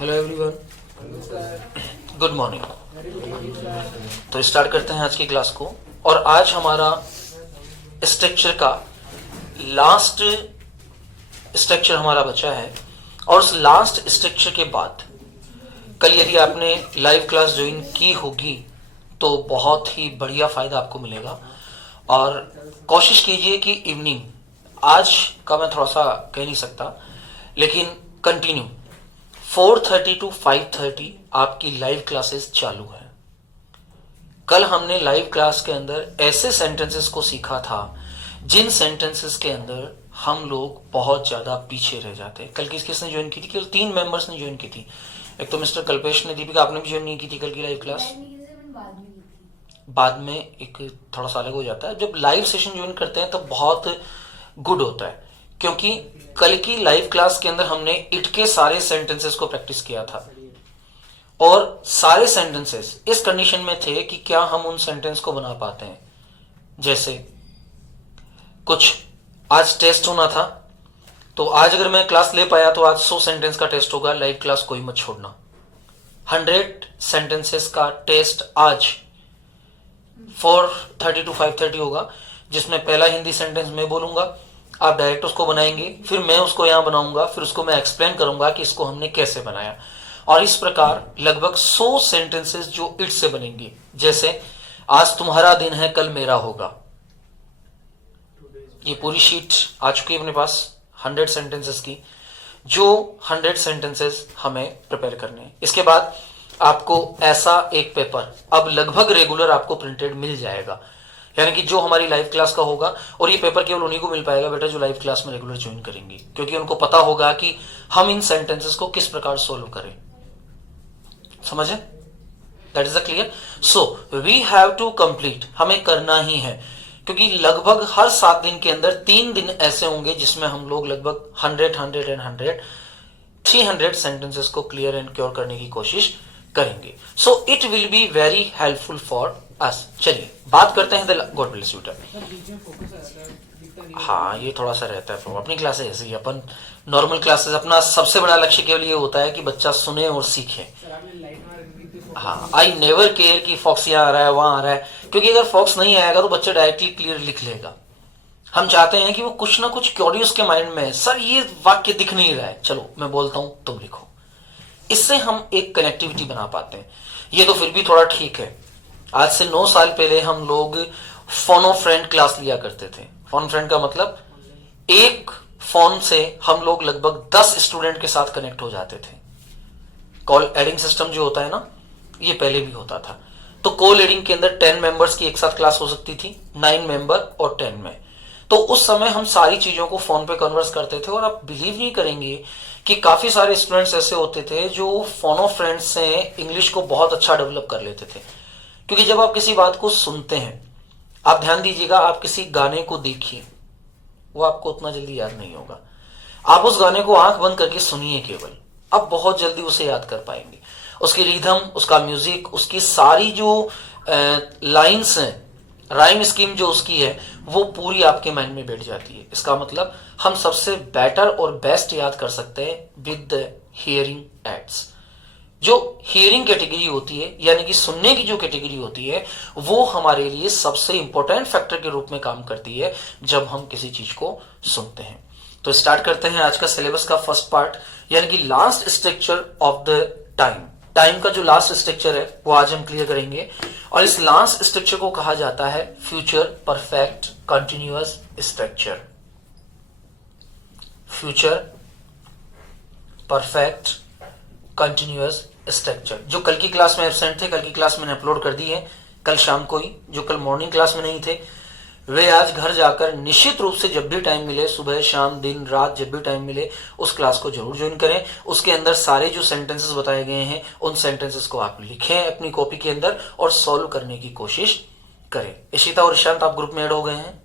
Hello everyone, good morning. तो start करते हैं आज की क्लास को। और आज हमारा स्ट्रक्चर का लास्ट स्ट्रक्चर हमारा बचा है। और उस लास्ट स्ट्रक्चर के बाद कल यदि आपने लाइव क्लास ज्वाइन की होगी तो बहुत ही बढ़िया फ़ायदा आपको मिलेगा। और कोशिश कीजिए कि इवनिंग, आज का मैं थोड़ा सा कह नहीं सकता, लेकिन कंटिन्यू 4:30 to 5:30 आपकी लाइव क्लासेस चालू है। कल हमने लाइव क्लास के अंदर ऐसे सेंटेंसेस को सीखा था जिन सेंटेंसेस के अंदर हम लोग बहुत ज़्यादा पीछे रह जाते हैं। कल किसने ज्वाइन की थी? केवल 3 मेंबर्स ने ज्वाइन की थी। एक तो मिस्टर कल्पेश ने, दीपिका आपने भी ज्वाइन नहीं की थी कल की लाइव क्लास। बाद में एक थोड़ा सा अलग हो जाता है। जब लाइव सेशन ज्वाइन करते हैं तब बहुत गुड होता है, क्योंकि कल की लाइव क्लास के अंदर हमने इट के सारे सेंटेंसेस को प्रैक्टिस किया था। और सारे सेंटेंसेस इस कंडीशन में थे कि क्या हम उन सेंटेंस को बना पाते हैं। जैसे कुछ आज टेस्ट होना था, तो आज अगर मैं क्लास ले पाया तो आज 100 सेंटेंस का टेस्ट होगा। लाइव क्लास कोई मत छोड़ना। 100 सेंटेंसेस का टेस्ट आज 4:30 to 5:30 होगा, जिसमें पहला हिंदी सेंटेंस मैं बोलूंगा, आप डायरेक्ट उसको बनाएंगे, फिर मैं उसको यहां बनाऊंगा, फिर उसको मैं एक्सप्लेन करूंगा कि इसको हमने कैसे बनाया। और इस प्रकार लगभग 100 सेंटेंसेस जो इट से बनेंगे। जैसे आज तुम्हारा दिन है, कल मेरा होगा। ये पूरी शीट आ चुकी है अपने पास 100 सेंटेंसेस की, जो 100 सेंटेंसेस हमें प्रिपेयर करने हैं। इसके बाद आपको ऐसा एक पेपर अब लगभग रेगुलर आपको प्रिंटेड मिल जाएगा, यानी कि जो हमारी लाइव क्लास का होगा। और ये पेपर केवल उन्हीं को मिल पाएगा बेटा जो लाइव क्लास में रेगुलर ज्वाइन करेंगे, क्योंकि उनको पता होगा कि हम इन सेंटेंसेस को किस प्रकार सोल्व करें। समझे? That is clear. So we have to complete, हमें करना ही है, क्योंकि लगभग हर 7 दिन के अंदर 3 दिन ऐसे होंगे जिसमें हम लोग लगभग 100 300 सेंटेंसेस को क्लियर एंड क्योर करने की कोशिश करेंगे। So it will be very helpful for us. चलिए बात करते हैं गॉड ब्लेस यू। हाँ, ये थोड़ा सा रहता है। अपनी क्लासेस ऐसे ही, अपन नॉर्मल क्लासेस, अपना सबसे बड़ा लक्ष्य केवल ये होता है कि बच्चा सुने और सीखे। हाँ, आई नेवर केयर कि फॉक्स यहाँ आ रहा है वहां आ रहा है, क्योंकि अगर फॉक्स नहीं आएगा तो बच्चा डायरेक्टली क्लियर लिख लेगा। हम चाहते हैं कि वो कुछ ना कुछ क्यूरियस के माइंड में है, सर ये वाक्य दिख नहीं रहा है, चलो मैं बोलता हूं तुम लिखो। इससे हम एक कनेक्टिविटी बना पाते हैं। ये तो फिर भी थोड़ा ठीक है। आज से 9 साल पहले हम लोग फोनो फ्रेंड क्लास लिया करते थे। फोन फ्रेंड का मतलब एक फोन से हम लोग लगभग 10 स्टूडेंट के साथ कनेक्ट हो जाते थे। कॉल एडिंग सिस्टम जो होता है ना, ये पहले भी होता था। तो कॉल एडिंग के अंदर 10 मेंबर्स की एक साथ क्लास हो सकती थी, 9 मेंबर और 10 में। तो उस समय हम सारी चीजों को फोन पे कन्वर्स करते थे। और आप बिलीव नहीं करेंगे कि काफी सारे स्टूडेंट्स ऐसे होते थे जो फोनो फ्रेंड्स से इंग्लिश को बहुत अच्छा डेवलप कर लेते थे। क्योंकि जब आप किसी बात को सुनते हैं, आप ध्यान दीजिएगा, आप किसी गाने को देखिए, वो आपको उतना जल्दी याद नहीं होगा। आप उस गाने को आंख बंद करके सुनिए केवल, आप बहुत जल्दी उसे याद कर पाएंगे। उसकी रिदम, उसका म्यूजिक, उसकी सारी जो लाइंस हैं, राइम स्कीम जो उसकी है, वो पूरी आपके माइंड में बैठ जाती है। इसका मतलब हम सबसे बेटर और बेस्ट याद कर सकते हैं विद द हियरिंग एड्स। जो हियरिंग कैटेगरी होती है, यानी कि सुनने की जो कैटेगरी होती है, वो हमारे लिए सबसे इंपॉर्टेंट फैक्टर के रूप में काम करती है जब हम किसी चीज को सुनते हैं। तो स्टार्ट करते हैं आज का सिलेबस का फर्स्ट पार्ट, यानी कि last structure of the time. Time का जो लास्ट स्ट्रक्चर है वो आज हम क्लियर करेंगे। और इस लास्ट स्ट्रक्चर को कहा जाता है future perfect continuous structure. Future perfect continuous structure. जो कल की क्लास में एब्सेंट थे, कल की क्लास मैंने अपलोड कर दी है कल शाम को ही। जो कल मॉर्निंग क्लास में नहीं थे, वे आज घर जाकर निश्चित रूप से जब भी टाइम मिले, सुबह शाम दिन रात जब भी टाइम मिले, उस क्लास को जरूर ज्वाइन करें। उसके अंदर सारे जो सेंटेंसेस बताए गए हैं, उन सेंटेंसेस को आप लिखें अपनी कॉपी के अंदर और सॉल्व करने की कोशिश करें। इशिता और ईशांत, आप ग्रुप में ऐड हो गए हैं?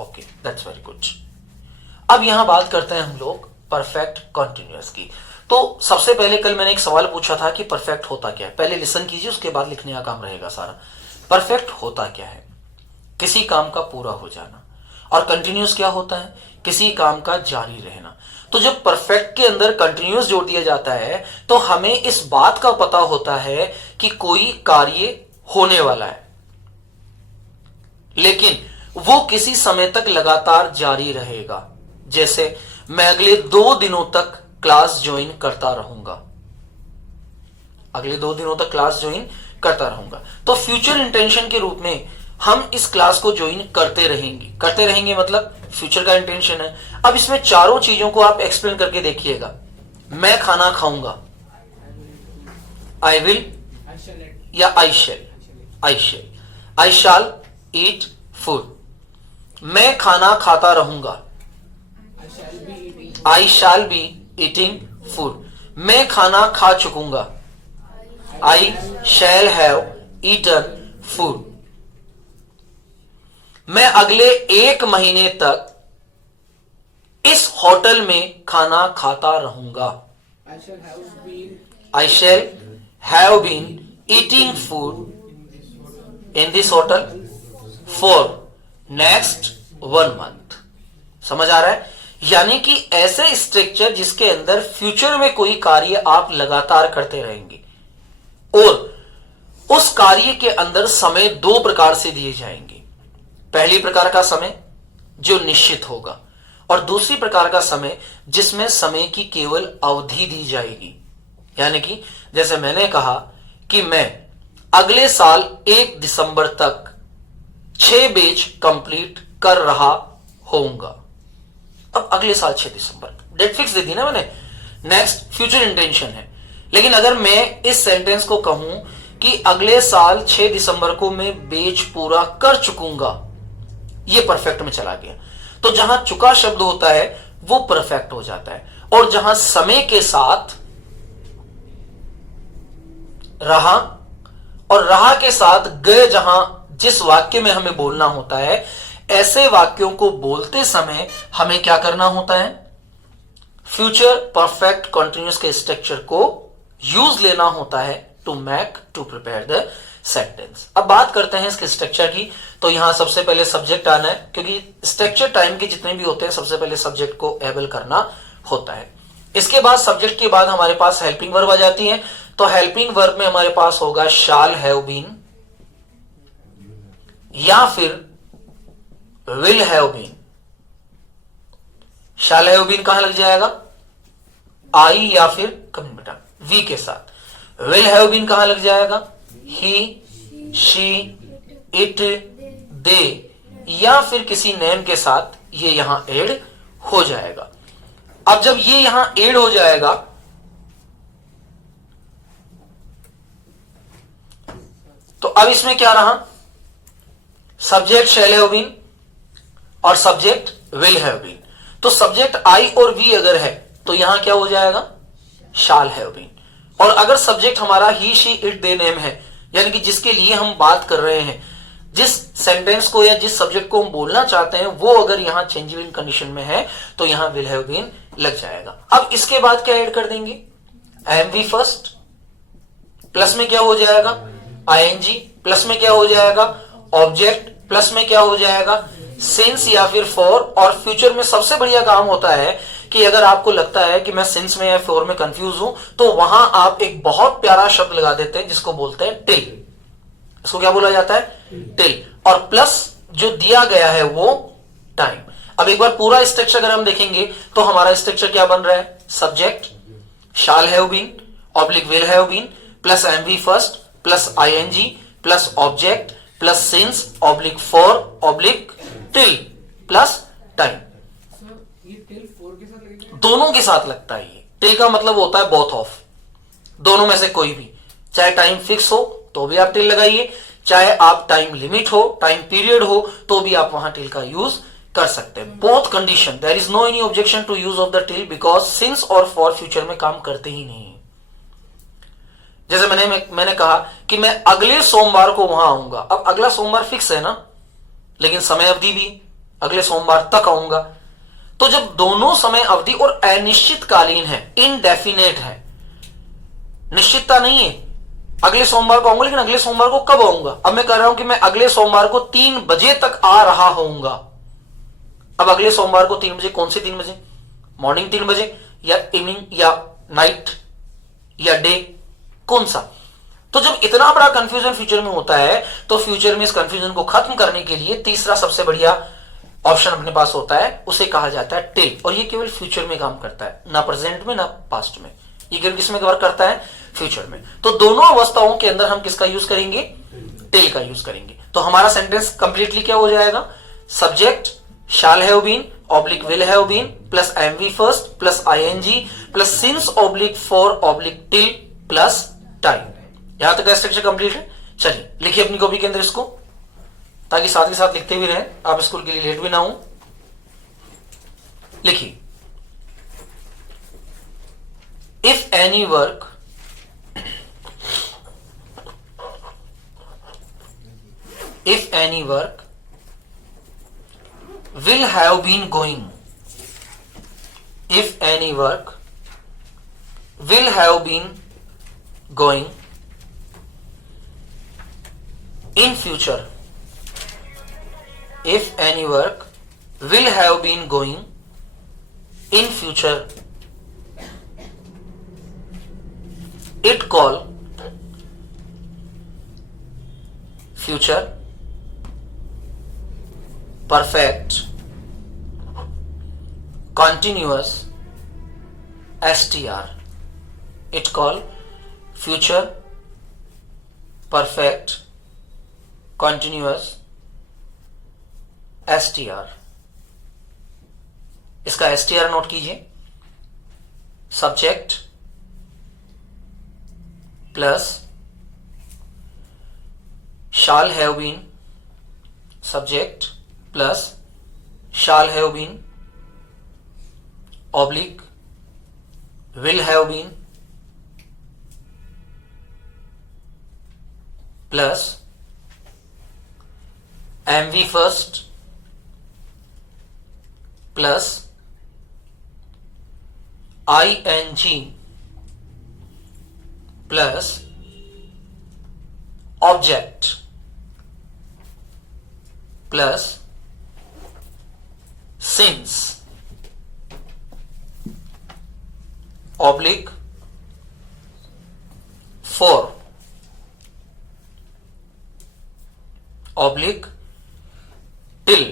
Okay, that's very good. अब यहां बात करते हैं हम लोग परफेक्ट कंटिन्यूअस की। तो सबसे पहले कल मैंने एक सवाल पूछा था कि परफेक्ट होता क्या है। पहले लिसन कीजिए, उसके बाद लिखने का काम रहेगा सारा। परफेक्ट होता क्या है? किसी काम का पूरा हो जाना। और कंटिन्यूअस क्या होता है? किसी काम का जारी रहना। तो जब परफेक्ट के अंदर कंटिन्यूअस जोड़ दिया जाता है तो हमें इस बात का पता होता है कि कोई कार्य होने वाला है, लेकिन वो किसी समय तक लगातार जारी रहेगा। जैसे मैं अगले 2 दिनों तक क्लास ज्वाइन करता रहूंगा, अगले 2 दिनों तक क्लास ज्वाइन करता रहूंगा। तो फ्यूचर इंटेंशन के रूप में हम इस क्लास को ज्वाइन करते रहेंगे मतलब फ्यूचर का इंटेंशन है। अब इसमें चारों चीजों को आप एक्सप्लेन करके देखिएगा। मैं खाना खाऊंगा, आई विल या आई शैल ईट फूड। मैं खाना खाता रहूंगा, I shall be eating food. मैं खाना खा चुकूंगा, आई शैल हैव ईटन फूड। मैं अगले 1 महीने तक इस होटल में खाना खाता रहूंगा, I shall have been eating food in this hotel for next 1 month. समझ आ रहा है? यानी कि ऐसे स्ट्रक्चर जिसके अंदर फ्यूचर में कोई कार्य आप लगातार करते रहेंगे और उस कार्य के अंदर समय 2 प्रकार से दिए जाएंगे। पहली प्रकार का समय जो निश्चित होगा और दूसरी प्रकार का समय जिसमें समय की केवल अवधि दी जाएगी। यानी कि जैसे मैंने कहा कि मैं अगले साल 1 दिसंबर तक 6 बैच कंप्लीट कर रहा होऊंगा। अब अगले साल 6 दिसंबर डेट फिक्स दे दी ना मैंने, नेक्स्ट फ्यूचर इंटेंशन है। लेकिन अगर मैं इस सेंटेंस को कहूं कि अगले साल 6 दिसंबर को मैं बैच पूरा कर चुकूंगा, ये परफेक्ट में चला गया। तो जहां चुका शब्द होता है वो परफेक्ट हो जाता है, और जहां समय के साथ रहा और रहा के साथ गए, जहां जिस वाक्य में हमें बोलना होता है, ऐसे वाक्यों को बोलते समय हमें क्या करना होता है? फ्यूचर परफेक्ट कंटिन्यूअस के स्ट्रक्चर को यूज लेना होता है टू प्रिपेयर द सेंटेंस। अब बात करते हैं इसके स्ट्रक्चर की। तो यहां सबसे पहले सब्जेक्ट आना है, क्योंकि स्ट्रक्चर टाइम के जितने भी होते हैं सबसे पहले सब्जेक्ट को एबल करना होता है। इसके बाद सब्जेक्ट के बाद हमारे पास हेल्पिंग वर्ब आ जाती है। तो हेल्पिंग वर्ब में हमारे पास होगा शाल हैव बीन या फिर will have been. Shall have been कहां लग जाएगा? आई या फिर कमिंग बेटा वी के साथ। विल हैव बीन कहां लग जाएगा? ही, शी, इट, दे या फिर किसी नेम के साथ ये यहां ऐड हो जाएगा। अब जब ये यहां ऐड हो जाएगा तो अब इसमें क्या रहा? सब्जेक्ट शैल हैव बीन और सब्जेक्ट विल हैव बीन। तो सब्जेक्ट आई और वी अगर है तो यहां क्या हो जाएगा? Shall have been. और अगर सब्जेक्ट हमारा he, she, it, they, name है, यानी कि जिसके लिए हम बात कर रहे हैं, जिस सेंटेंस को या जिस सब्जेक्ट को हम बोलना चाहते हैं, वो अगर यहां चेंजेबल इन कंडीशन में है तो यहां विल हैव बीन लग जाएगा। अब इसके बाद क्या ऐड कर देंगे? एमवी फर्स्ट, प्लस में क्या हो जाएगा? आईएनजी, प्लस में क्या हो जाएगा? ऑब्जेक्ट, प्लस में क्या हो जाएगा? सिंस या फिर फॉर। और फ्यूचर में सबसे बढ़िया काम होता है कि अगर आपको लगता है कि मैं सिंस में या फॉर में कंफ्यूज हूं तो वहां आप एक बहुत प्यारा शब्द लगा देते हैं जिसको बोलते हैं टिल। इसको क्या बोला जाता है? टिल। और प्लस जो दिया गया है वो टाइम। अब एक बार पूरा स्ट्रक्चर अगर हम देखेंगे तो हमारा स्ट्रक्चर क्या बन रहा है? Subject shall have been oblique will have been plus MV first plus ING plus object plus since oblique for oblique till plus time. दोनों के साथ लगता है। ये टिल का मतलब होता है बोथ ऑफ, दोनों में से कोई भी। चाहे टाइम फिक्स हो तो भी आप टिल लगाइए, चाहे आप टाइम लिमिट हो, टाइम पीरियड हो, तो भी आप वहां टिल का यूज कर सकते हैं। Both condition, there is no any objection to use of the till because since और फॉर फ्यूचर में काम करते ही नहीं है। जैसे मैंने कहा कि मैं अगले सोमवार को वहां आऊंगा। अब अगला सोमवार फिक्स है ना, लेकिन समय अवधि भी अगले सोमवार तक आऊंगा। तो जब दोनों समय अवधि और अनिश्चितकालीन है, इनडेफिनेट है, निश्चितता नहीं है, अगले सोमवार को आऊंगा, लेकिन अगले सोमवार को कब आऊंगा? अब मैं कह रहा हूं कि मैं अगले सोमवार को 3 बजे तक आ रहा होऊंगा। अब अगले सोमवार को 3 बजे, कौन से 3 बजे? मॉर्निंग 3 बजे या इवनिंग या नाइट या डे, कौन सा? तो जब इतना बड़ा कंफ्यूजन फ्यूचर में होता है तो फ्यूचर में इस कंफ्यूजन को खत्म करने के लिए तीसरा सबसे बढ़िया ऑप्शन अपने पास होता है, उसे कहा जाता है टिल। और ये केवल फ्यूचर में काम करता है, ना प्रेजेंट में ना पास्ट में, ये केवल किसमें वर्क करता है? फ्यूचर में। तो दोनों अवस्थाओं के अंदर हम किसका यूज करेंगे? टिल का यूज करेंगे। तो हमारा सेंटेंस कंप्लीटली क्या हो जाएगा? Subject shall have been oblique will have been plus IMV first plus ing plus since oblique for oblique till plus time। यहां तक का स्ट्रक्चर कंप्लीट है। चलिए लिखिए अपनी कॉपी के अंदर इसको, ताकि साथ ही साथ लिखते भी रहें, आप स्कूल के लिए लेट भी ना हो। लिखिए, if any work will have been going, if any work will have been going in future, if any work will have been going in future, it call future perfect continuous str, it call future perfect continuous str। इसका str note कीजिए, subject plus shall have been, subject plus shall have been oblique will have been plus MV first plus ING plus object plus since oblique for oblique till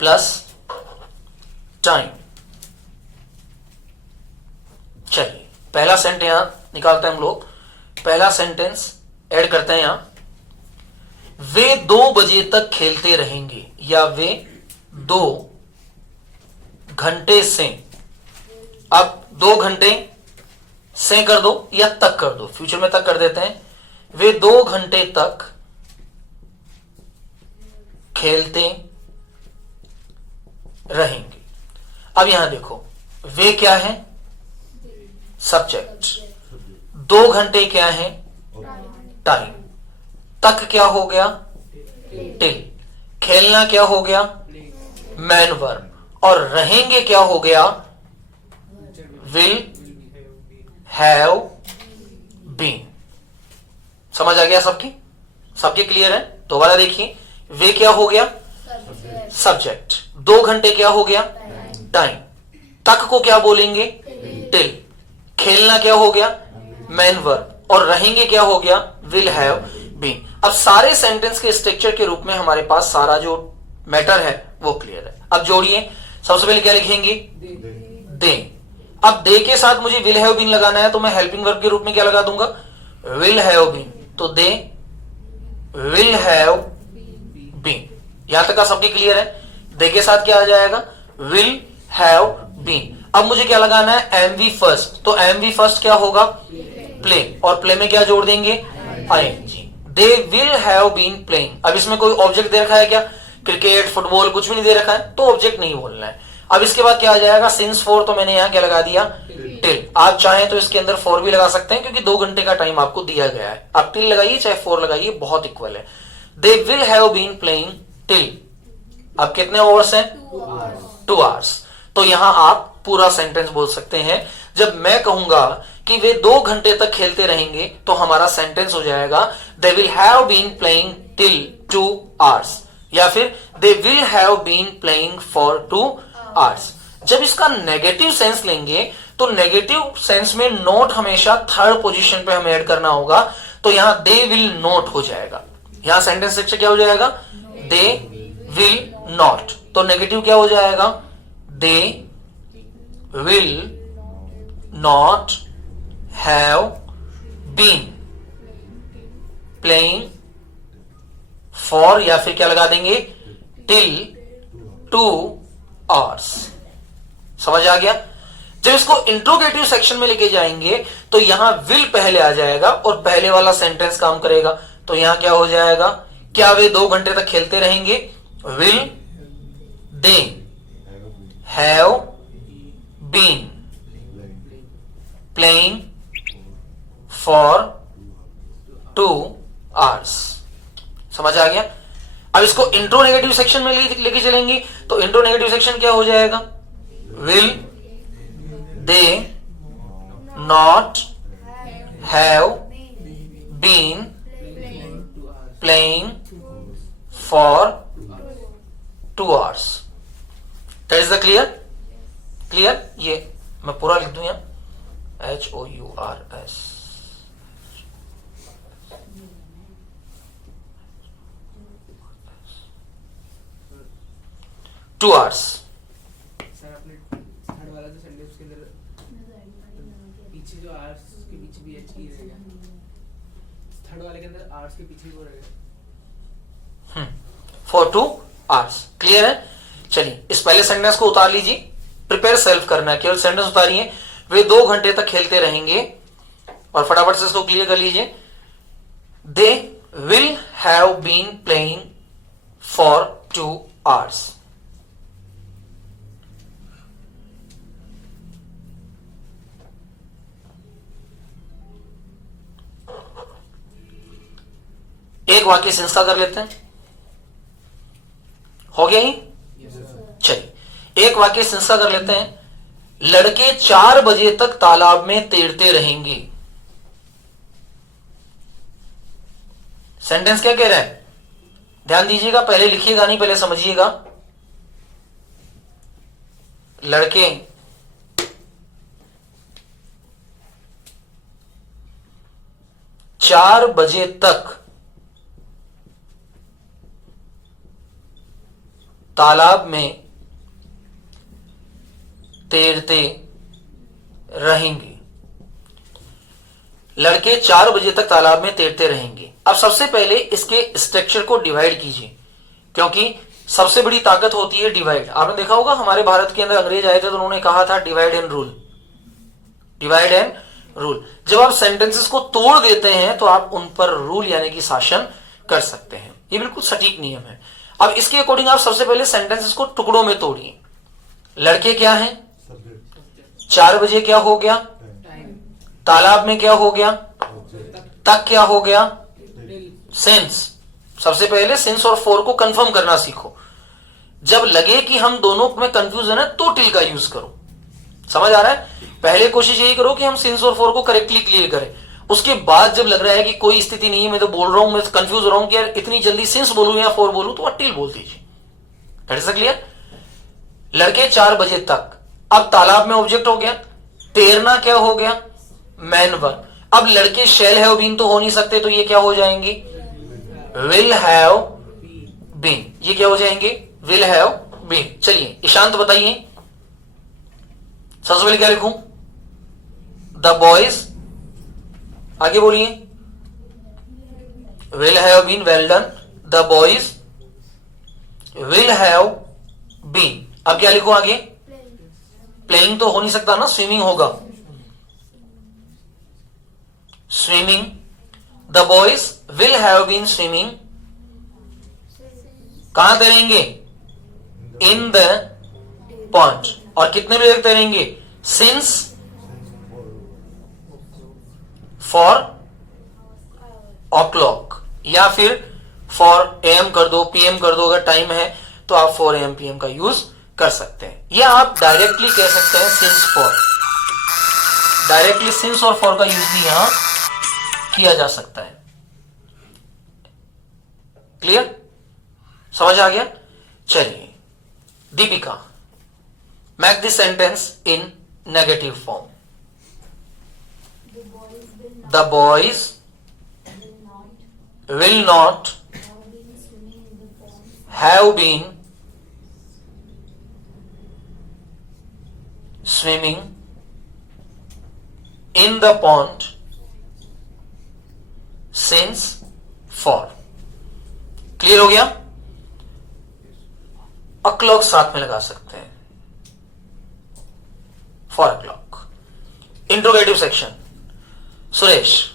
plus time. चलिए पहला sentence यहां निकालते हैं हम लोग। पहला sentence add करते हैं यहां, वे 2 बजे तक खेलते रहेंगे या वे 2 घंटे से। अब 2 घंटे से कर दो या तक कर दो, फ्यूचर में तक कर देते हैं। वे 2 घंटे तक खेलते रहेंगे। अब यहां देखो, वे क्या है? सब्जेक्ट। 2 घंटे क्या है? टाइम। तक क्या हो गया? टिल। खेलना क्या हो गया? Main verb. और रहेंगे क्या हो गया? Will have been. समझ आ गया सबकी? सबके क्लियर है? दोबारा देखिए, वे क्या हो गया? सब्जेक्ट। 2 घंटे क्या हो गया? टाइम। तक को क्या बोलेंगे? टिल। खेलना क्या हो गया? Main verb. और रहेंगे क्या हो गया? Will have been. अब सारे सेंटेंस के स्ट्रक्चर के रूप में हमारे पास सारा जो मैटर है वो क्लियर है। अब जोड़िए, सबसे पहले क्या लिखेंगे? दे। अब दे के साथ मुझे विल हैव बीन लगाना है, तो मैं हेल्पिंग वर्ब के रूप में क्या लगा दूंगा? Will have been. तो दे विल हैव बीन। यहां तक का सबके क्लियर है? दे के साथ क्या आ जाएगा? Will have been. अब मुझे क्या लगाना है? MV first. तो एमवी फर्स्ट क्या होगा? प्ले। और प्ले में क्या जोड़ देंगे? ING. They will have been playing. अब इसमें कोई ऑब्जेक्ट दे रखा है क्या? क्रिकेट, फुटबॉल, कुछ भी नहीं दे रखा है, तो ऑब्जेक्ट नहीं बोलना है। अब इसके बाद क्या आ जाएगा? Since for. तो मैंने यहां क्या लगा दिया? टिल। आप चाहें तो इसके अंदर फॉर भी लगा सकते हैं, क्योंकि 2 घंटे का टाइम आपको दिया गया है। आप टिल लगाइए चाहे फॉर लगाइए, बहुत इक्वल है। They will have been playing till. अब कितने आवर्स हैं? 2 आवर्स। तो यहां आप पूरा सेंटेंस बोल सकते हैं। जब मैं कहूंगा कि वे 2 घंटे तक खेलते रहेंगे, तो हमारा सेंटेंस हो जाएगा they will have been playing till 2 hours. या फिर they will have been playing for 2 hours। जब इसका नेगेटिव सेंस लेंगे तो नेगेटिव सेंस में नॉट हमेशा थर्ड पोजीशन पे हमें ऐड करना होगा, तो यहां दे विल नॉट हो जाएगा। यहां सेंटेंस स्ट्रक्चर क्या हो जाएगा, दे विल नॉट, तो नेगेटिव क्या हो जाएगा, they will not have been playing for, या फिर क्या लगा देंगे, टिल 2 hours। समझ आ गया। जब इसको इंट्रोगेटिव सेक्शन में लेके जाएंगे तो यहां विल पहले आ जाएगा और पहले वाला सेंटेंस काम करेगा। तो यहां क्या हो जाएगा, क्या वे 2 घंटे तक खेलते रहेंगे, will they have been playing for 2 hours। समझ आ गया। अब इसको इंट्रो नेगेटिव सेक्शन में लेके चलेंगे तो इंट्रो नेगेटिव सेक्शन क्या हो जाएगा, will they not have been playing for 2 hours। That is the clear. ये मैं पूरा लिख दूं यहां, HOURS। 2 hours। सर आपने थर्ड वाला जो सेंटेंस के अंदर पीछे जो आर्स के पीछे भी एच ही रहेगा, थर्ड वाले के अंदर आर्स के पीछे वो रहेगा फॉर 2 hours। क्लियर है। चलिए इस पहले सेंटेंस को उतार लीजिए, प्रिपेयर सेल्फ करना है, केवल सेंटेंस उतारिए, वे 2 घंटे तक खेलते रहेंगे, और फटाफट से इसको क्लियर कर लीजिए। They will have been playing for 2 hours। एक वाक्य संस्था कर लेते हैं, हो गया ही। चलिए एक वाक्य संस्था कर लेते हैं। लड़के 4 बजे तक तालाब में तैरते रहेंगे। सेंटेंस क्या कह रहा है, ध्यान दीजिएगा, पहले लिखिएगा नहीं, पहले समझिएगा। लड़के 4 बजे तक तालाब में तैरते रहेंगे। लड़के 4 बजे तक तालाब में तैरते रहेंगे। अब सबसे पहले इसके स्ट्रक्चर को डिवाइड कीजिए, क्योंकि सबसे बड़ी ताकत होती है डिवाइड। आपने देखा होगा हमारे भारत के अंदर अंग्रेज आए थे तो उन्होंने कहा था divide and rule, divide and rule. जब आप सेंटेंसेस को तोड़ देते हैं तो आप उन पर रूल यानी कि शासन कर सकते हैं। ये बिल्कुल सटीक नियम है। अब इसके अकॉर्डिंग आप सबसे पहले सेंटेंसेस को टुकड़ों में तोड़िए। लड़के क्या हैं, 4 बजे क्या हो गया, तालाब में क्या हो गया, तक क्या हो गया, सेंस। सबसे पहले सेंस और फॉर को कंफर्म करना सीखो। जब लगे कि हम दोनों में कंफ्यूजन है तो टिल का यूज करो। समझ आ रहा है। पहले कोशिश यही करो कि हम सेंस और फॉर को करेक्टली क्लियर करें। उसके बाद जब लग रहा है कि कोई स्थिति नहीं है, मैं तो बोल रहा हूं, मैं कंफ्यूज हो रहा हूं कि यार इतनी जल्दी सेंस बोलूं या फॉर बोलूं, तो टिल बोल दीजिए। That is clear. लड़के 4 बजे तक, अब तालाब में ऑब्जेक्ट हो गया, तैरना क्या हो गया, मैन वर्ब। अब लड़के शैल हैव बीन तो हो नहीं सकते, तो ये क्या हो जाएंगे, विल हैव बीन। ये क्या हो जाएंगे, विल हैव बीन। चलिए ईशांत बताइए, सबसे पहले क्या लिखूं, द बॉयज, आगे बोलिए, will have been, well done. The boys will have been. अब क्या लिखूं आगे, प्लेइंग तो हो नहीं सकता ना, स्विमिंग होगा, swimming. The boys will have been swimming. कहां तैरेंगे, इन द पॉन्ड। और कितने बजे तक तैरेंगे, सिंस फॉर o'clock, या फिर फॉर AM कर दो, PM कर दो। अगर टाइम है तो आप 4 AM PM का यूज कर सकते हैं, या आप डायरेक्टली कह सकते हैं सिंस फॉर। डायरेक्टली सिंस और फॉर का यूज भी यहां किया जा सकता है। क्लियर, समझ आ गया? चलिए Deepika, make this sentence in negative form. The boys will will not not have been swimming have been swimming in in the pond the pond since for. Clear हो गया? o'clock साथ में लगा सकते हैं. for o'clock. Interrogative section. Suresh,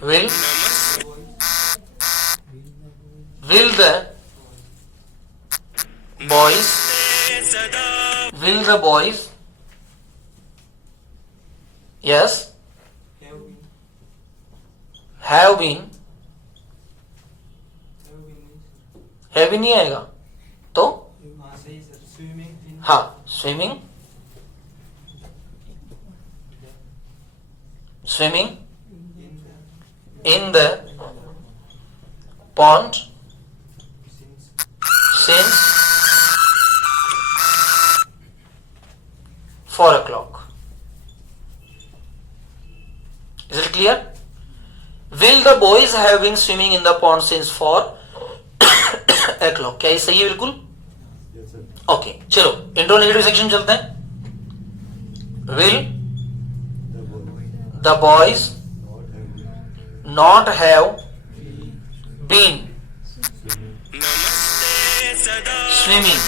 will the boys yes have been नहीं आएगा तो हाँ swimming in the pond since 4 o'clock. Is it clear? Will the boys have been swimming in the pond since 4 o'clock? क्या ये सही है बिल्कुल? ओके, चलो इंट्रो नेगेटिव सेक्शन चलते हैं. Will the boys not have been swimming